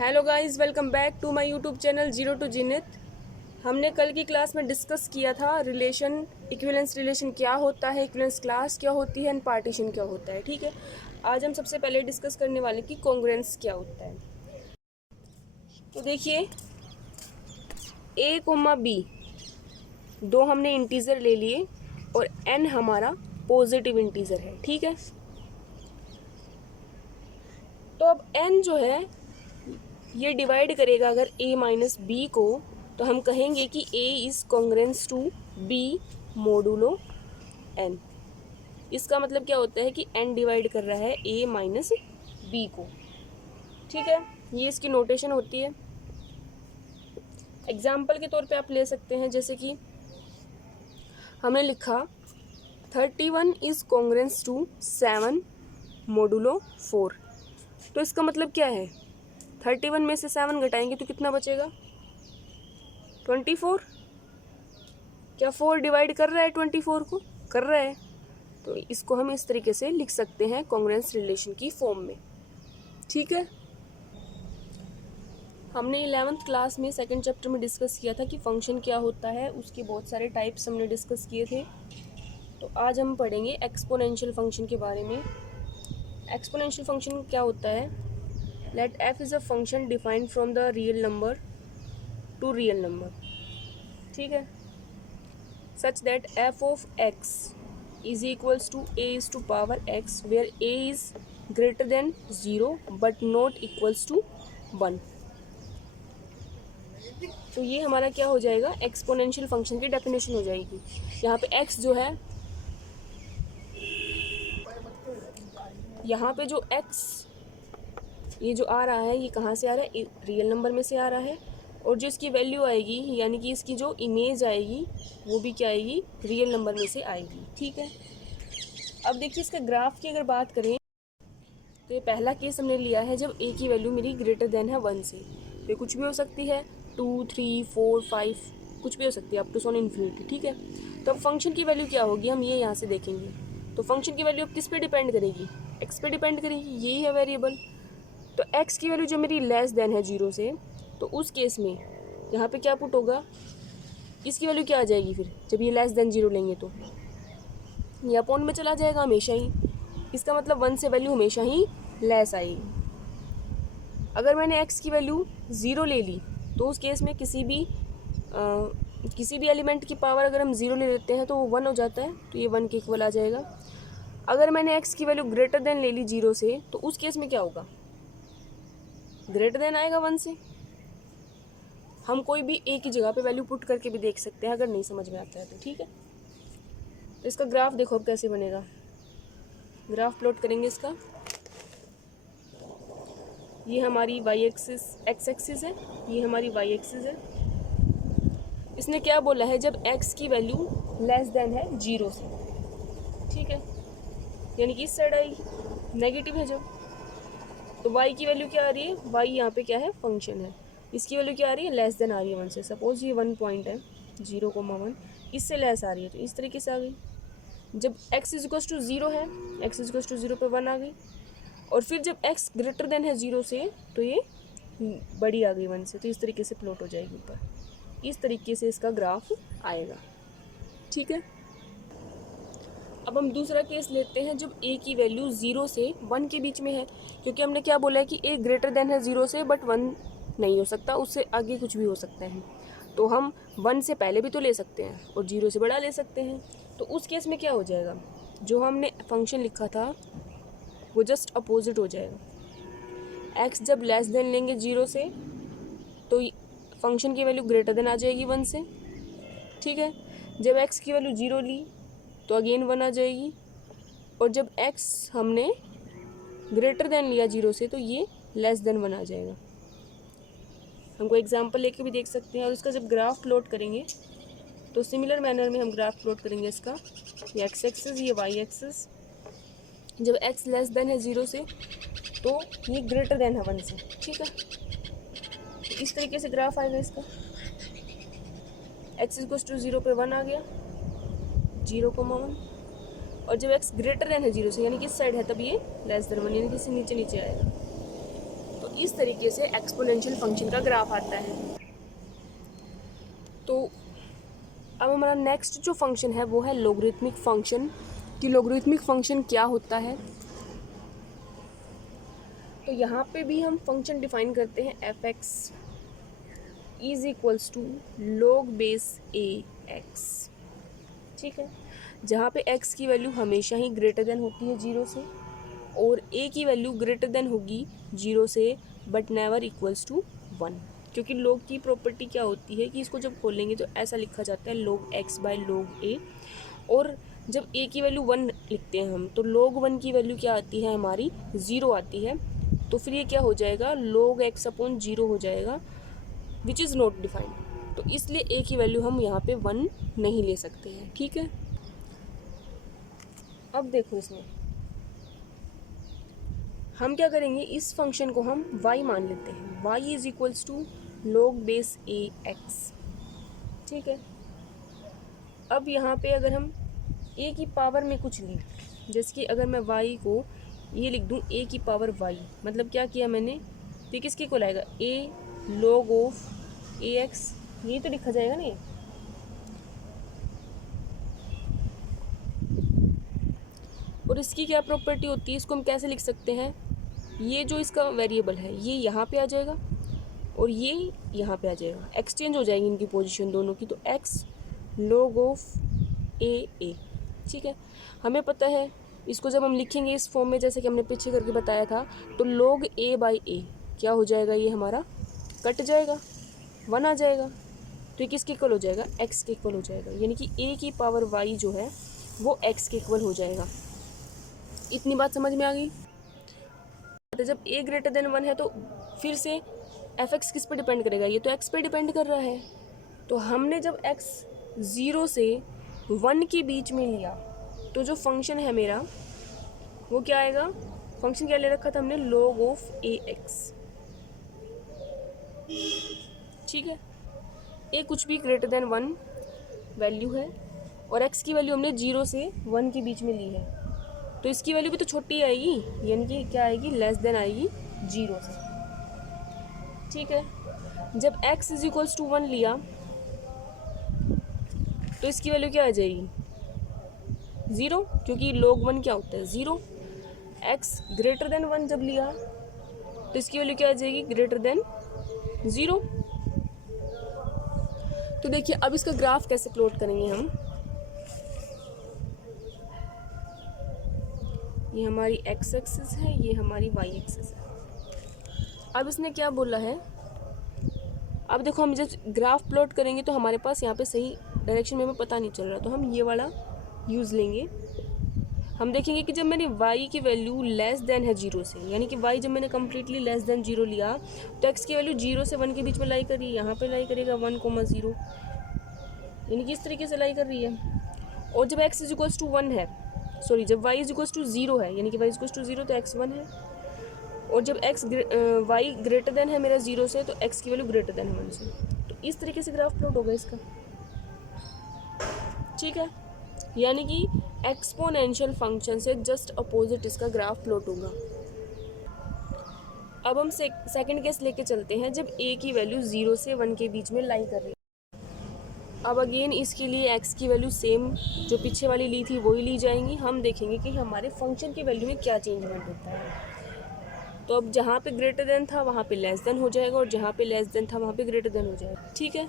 Hello guys, welcome back to my YouTube channel zero to जिनित। हमने कल की क्लास में डिस्कस किया था रिलेशन, इक्विवेलेंस रिलेशन क्या होता है, इक्विवेलेंस क्लास क्या होती है एंड पार्टीशन क्या होता है। ठीक है, आज हम सबसे पहले डिस्कस करने वाले कि कॉन्ग्रुएंस क्या होता है। तो देखिए, ए कोमा बी दो हमने इंटीजर ले लिए और एन हमारा पॉजिटिव इंटीजर है। ठीक है, तो अब एन जो है ये डिवाइड करेगा अगर a माइनस बी को, तो हम कहेंगे कि a is congruence to b modulo n। इसका मतलब क्या होता है कि n डिवाइड कर रहा है a माइनस बी को। ठीक है, ये इसकी नोटेशन होती है। एग्जाम्पल के तौर पे आप ले सकते हैं, जैसे कि हमने लिखा 31 इज़ कॉन्ग्रुएंस टू 7 मोडुलो 4। तो इसका मतलब क्या है, 31 में से 7 घटाएंगे तो कितना बचेगा, 24। क्या 4 डिवाइड कर रहा है 24 को, कर रहा है। तो इसको हम इस तरीके से लिख सकते हैं कॉन्ग्रुएंस रिलेशन की फॉर्म में। ठीक है, हमने 11th क्लास में सेकंड चैप्टर में डिस्कस किया था कि फंक्शन क्या होता है, उसके बहुत सारे टाइप्स हमने डिस्कस किए थे। तो आज हम पढ़ेंगे एक्सपोनेंशियल फंक्शन के बारे में। एक्सपोनेंशियल फंक्शन क्या होता है, let f is a function defined from the real number to real number. ठीक है, such that f of x is equals to a is to power x where a is greater than 0 but not equals to 1। तो ये हमारा क्या हो जाएगा, exponential function की definition हो जाएगी। यहाँ पे x जो है, यहाँ पे जो x ये जो आ रहा है, ये कहाँ से आ रहा है, रियल नंबर में से आ रहा है। और जो इसकी वैल्यू आएगी, यानी कि इसकी जो इमेज आएगी, वो भी क्या आएगी, रियल नंबर में से आएगी। ठीक है, अब देखिए इसका ग्राफ की अगर बात करें तो ये पहला केस हमने लिया है जब a की वैल्यू मेरी ग्रेटर देन है 1 से। तो ये कुछ भी हो सकती है, 2, 3, 4, 5 कुछ भी हो सकती है, अप टू सोन इन्फिनिटी। ठीक है, तो अब फंक्शन की वैल्यू क्या होगी, हम ये यहाँ से देखेंगे। तो फंक्शन की वैल्यू अब किस पे डिपेंड करेगी, x पे डिपेंड करेगी, यही है वेरिएबल। तो x की वैल्यू जो मेरी लेस देन है 0 से, तो उस केस में यहाँ पे क्या पुट होगा, इसकी वैल्यू क्या आ जाएगी फिर, जब ये लेस देन 0 लेंगे तो ये अपॉन में चला जाएगा हमेशा ही। इसका मतलब 1 से वैल्यू हमेशा ही लेस आएगी। अगर मैंने x की वैल्यू 0 ले ली तो उस केस में किसी भी एलिमेंट की पावर अगर हम 0 ले लेते हैं तो वो 1 हो जाता है, तो ये 1 के इक्वल आ जाएगा। अगर मैंने x की वैल्यू ग्रेटर देन ले ली 0 से, तो उस केस में क्या होगा, ग्रेटर देन आएगा 1 से। हम कोई भी एक ही जगह पे वैल्यू पुट करके भी देख सकते हैं अगर नहीं समझ में आता है तो। ठीक है, तो इसका ग्राफ देखो अब कैसे बनेगा। ग्राफ प्लॉट करेंगे इसका, ये हमारी वाई एक्सिस एक्स एक्सिस है, ये हमारी वाई एक्सिस है। इसने क्या बोला है, जब x की वैल्यू लेस देन है 0 से। ठीक है, यानी कि इस साइड आई, नेगेटिव है जब, तो y की वैल्यू क्या आ रही है, y यहाँ पे क्या है, फंक्शन है, इसकी वैल्यू क्या आ रही है, लेस देन आ रही है 1 से। सपोज ये 1 पॉइंट है, 0,1, इससे लेस आ रही है, तो इस तरीके से आ गई। जब x इज इक्वल्स टू 0 है, x इज इक्वल्स टू 0 पे 1 आ गई। और फिर जब x ग्रेटर देन है 0 से, तो ये बड़ी आ गई 1 से, तो इस तरीके से प्लॉट हो जाएगी ऊपर। इस तरीके से इसका ग्राफ आएगा। ठीक है, अब हम दूसरा केस लेते हैं जब a की वैल्यू 0 से 1 के बीच में है, क्योंकि हमने क्या बोला है कि a ग्रेटर देन है 0 से, बट 1 नहीं हो सकता, उससे आगे कुछ भी हो सकता है। तो हम 1 से पहले भी तो ले सकते हैं और 0 से बड़ा ले सकते हैं। तो उस केस में क्या हो जाएगा, जो हमने फंक्शन लिखा था वो जस्ट अपोजिट हो जाएगा। x जब लेस देन लेंगे 0 से, तो फंक्शन की वैल्यू ग्रेटर देन आ जाएगी 1 से। ठीक है, जब x की वैल्यू 0 ली तो अगेन 1 आ जाएगी। और जब x हमने ग्रेटर देन लिया 0 से, तो ये लेस देन 1 आ जाएगा। हमको एग्जांपल लेके भी देख सकते हैं। और इसका जब ग्राफ प्लॉट करेंगे तो सिमिलर मैनर में हम ग्राफ प्लॉट करेंगे इसका, ये x एक्सिस, ये y एक्सिस। जब x लेस देन है 0 से, तो ये ग्रेटर देन है 1 से। ठीक है, तो इस तरीके से ग्राफ आएगा इसका। x इक्वल्स टू 0 पे 1 आ गया, 0,1। और जब x ग्रेटर देन है 0 से, यानी कि इस साइड है, तब ये लेस देन 1, यानी कि इससे नीचे नीचे आएगा। तो इस तरीके से एक्सपोनेंशियल फंक्शन का ग्राफ आता है। तो अब हमारा नेक्स्ट जो फंक्शन है वो है लॉगरिथमिक फंक्शन। कि लॉगरिथमिक फंक्शन क्या होता है, तो यहाँ पे भी हम फंक्शन डिफाइन करते हैं F X is equals to log base A X. ठीक है, जहाँ पे x की वैल्यू हमेशा ही ग्रेटर देन होती है 0 से, और a की वैल्यू ग्रेटर देन होगी 0 से बट नेवर इक्वल्स टू 1। क्योंकि log की प्रॉपर्टी क्या होती है कि इसको जब खोलेंगे तो ऐसा लिखा जाता है log x by log a, और जब a की वैल्यू 1 लिखते हैं हम तो log 1 की वैल्यू क्या आती है हमारी 0 आती है। तो फिर ये क्या हो जाएगा log x अपॉन 0 हो जाएगा, विच इज़ नॉट डिफाइंड। तो इसलिए a की वैल्यू हम यहाँ पे 1 नहीं ले सकते हैं। ठीक है, अब देखो इसमें हम क्या करेंगे, इस फंक्शन को हम y मान लेते हैं, y is equals to log base A X. ठीक है, अब यहाँ पे अगर हम a की पावर में कुछ लिख, जैसे कि अगर मैं y को ये लिख दूँ a की पावर y, मतलब क्या किया मैंने, तो ये किसके को लाएगा, a log of A x, ये तो लिखा जाएगा ना। और इसकी क्या प्रॉपर्टी होती है, इसको हम कैसे लिख सकते हैं, ये जो इसका वेरिएबल है ये यहाँ पे आ जाएगा और ये यहाँ पे आ जाएगा, एक्सचेंज हो जाएगी इनकी पोजीशन दोनों की, तो x log ऑफ ए। ठीक है, हमें पता है इसको जब हम लिखेंगे इस फॉर्म में, जैसे कि हमने पीछे करके बताया था, तो log a बाई ए क्या हो जाएगा, ये हमारा कट जाएगा, 1 आ जाएगा। तो ये किसके इक्वल हो जाएगा, x के इक्वल हो जाएगा, यानी कि a की पावर y जो है वो x के इक्वल हो जाएगा। इतनी बात समझ में आ गई। जब a ग्रेटर देन 1 है तो फिर से एफ एक्स किस पे डिपेंड करेगा, ये तो x पे डिपेंड कर रहा है। तो हमने जब x 0 से 1 के बीच में लिया तो जो फंक्शन है मेरा वो क्या आएगा, फंक्शन क्या ले रखा था हमने, log ऑफ ए एक्स। ठीक है, a कुछ भी ग्रेटर देन 1 वैल्यू है और x की वैल्यू हमने 0 से 1 के बीच में ली है, तो इसकी वैल्यू भी तो छोटी आएगी, यानी कि क्या आएगी, लेस देन आएगी 0 से। ठीक है, जब x इज इक्वल्स टू 1 लिया तो इसकी वैल्यू क्या आ जाएगी, 0, क्योंकि log 1 क्या होता है 0। x ग्रेटर देन 1 जब लिया तो इसकी वैल्यू क्या आ जाएगी, ग्रेटर देन 0। तो देखिए अब इसका ग्राफ कैसे प्लॉट करेंगे हम, ये हमारी x एक्सिस है, ये हमारी y एक्सिस है। अब इसने क्या बोला है, अब देखो हम जब ग्राफ प्लॉट करेंगे तो हमारे पास यहाँ पे सही डायरेक्शन में हमें पता नहीं चल रहा, तो हम ये वाला यूज़ लेंगे। हम देखेंगे कि जब मैंने y की वैल्यू लेस देन है 0 से, यानी कि y जब मैंने कम्प्लीटली लेस देन 0 लिया तो x की वैल्यू 0 से 1 के बीच में लाई कर रही है, यहाँ पे लाई करेगा 1,0, यानी कि इस तरीके से लाई कर रही है। और जब x इज इक्वल्स टू 1 है, सॉरी जब y इज इक्वल्स टू 0 है, यानी कि y इज इक्वल्स टू 0 तो x 1 है, और जब y ग्रेटर देन है मेरा 0 से तो x की वैल्यू ग्रेटर देन है 1 से। तो इस तरीके से ग्राफ प्लॉट होगा इसका। ठीक है, यानी कि एक्सपोनेंशियल फंक्शन से जस्ट अपोजिट इसका ग्राफ प्लॉट होगा। अब हम सेकंड केस लेके चलते हैं जब a की वैल्यू 0 से 1 के बीच में लाई कर रही है। अब अगेन इसके लिए x की वैल्यू सेम जो पीछे वाली ली थी वही ली जाएंगी। हम देखेंगे कि हमारे फंक्शन की वैल्यू में क्या चेंजमेंट होता है। तो अब जहाँ पे ग्रेटर देन था वहाँ पे लेस देन हो जाएगा, और जहाँ पे लेस देन था वहाँ पे ग्रेटर देन हो जाएगा। ठीक है,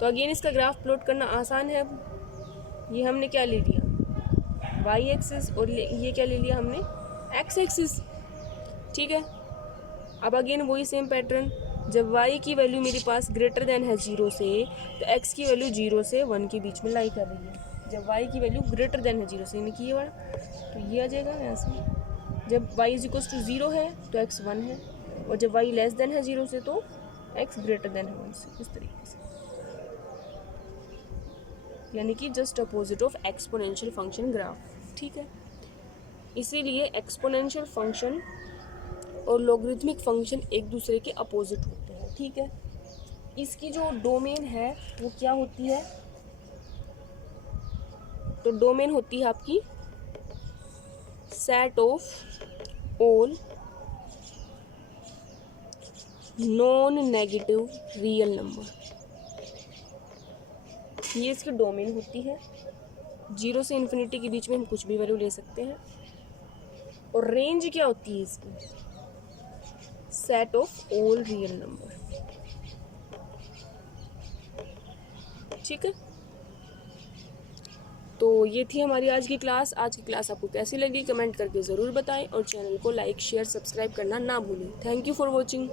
तो अगेन इसका ग्राफ प्लॉट करना आसान है। अब ये हमने क्या ले लिया, y एक्सिस, और ये क्या ले लिया हमने, x एक्सिस। ठीक है, अब अगेन वही सेम पैटर्न, जब y की वैल्यू मेरे पास ग्रेटर देन है 0 से तो x की वैल्यू 0 से 1 के बीच में लाई कर रही है। जब y की वैल्यू ग्रेटर देन है 0 से, यानी कि ये वाला, तो ये आ जाएगा यहाँ से। जब y इज इक्वल्स टू 0 है तो x 1 है, और जब y लेस देन है 0 से तो x ग्रेटर देन है 1 से, इस तरीके से, यानी कि just opposite of exponential function graph. ठीक है, इसीलिए एक्सपोनेंशियल फंक्शन और लॉगरिथमिक फंक्शन एक दूसरे के अपोजिट होते हैं। ठीक है, इसकी जो डोमेन है वो क्या होती है, तो डोमेन होती है आपकी set of all non negative real number, ये इसकी डोमेन होती है। 0 से इन्फिनिटी के बीच में हम कुछ भी वैल्यू ले सकते हैं। और रेंज क्या होती है इसकी? Set of all real number. ठीक है, तो ये थी हमारी आज की क्लास। आज की क्लास आपको कैसी लगी कमेंट करके ज़रूर बताएं और चैनल को लाइक शेयर सब्सक्राइब करना ना भूलें। Thank you for watching.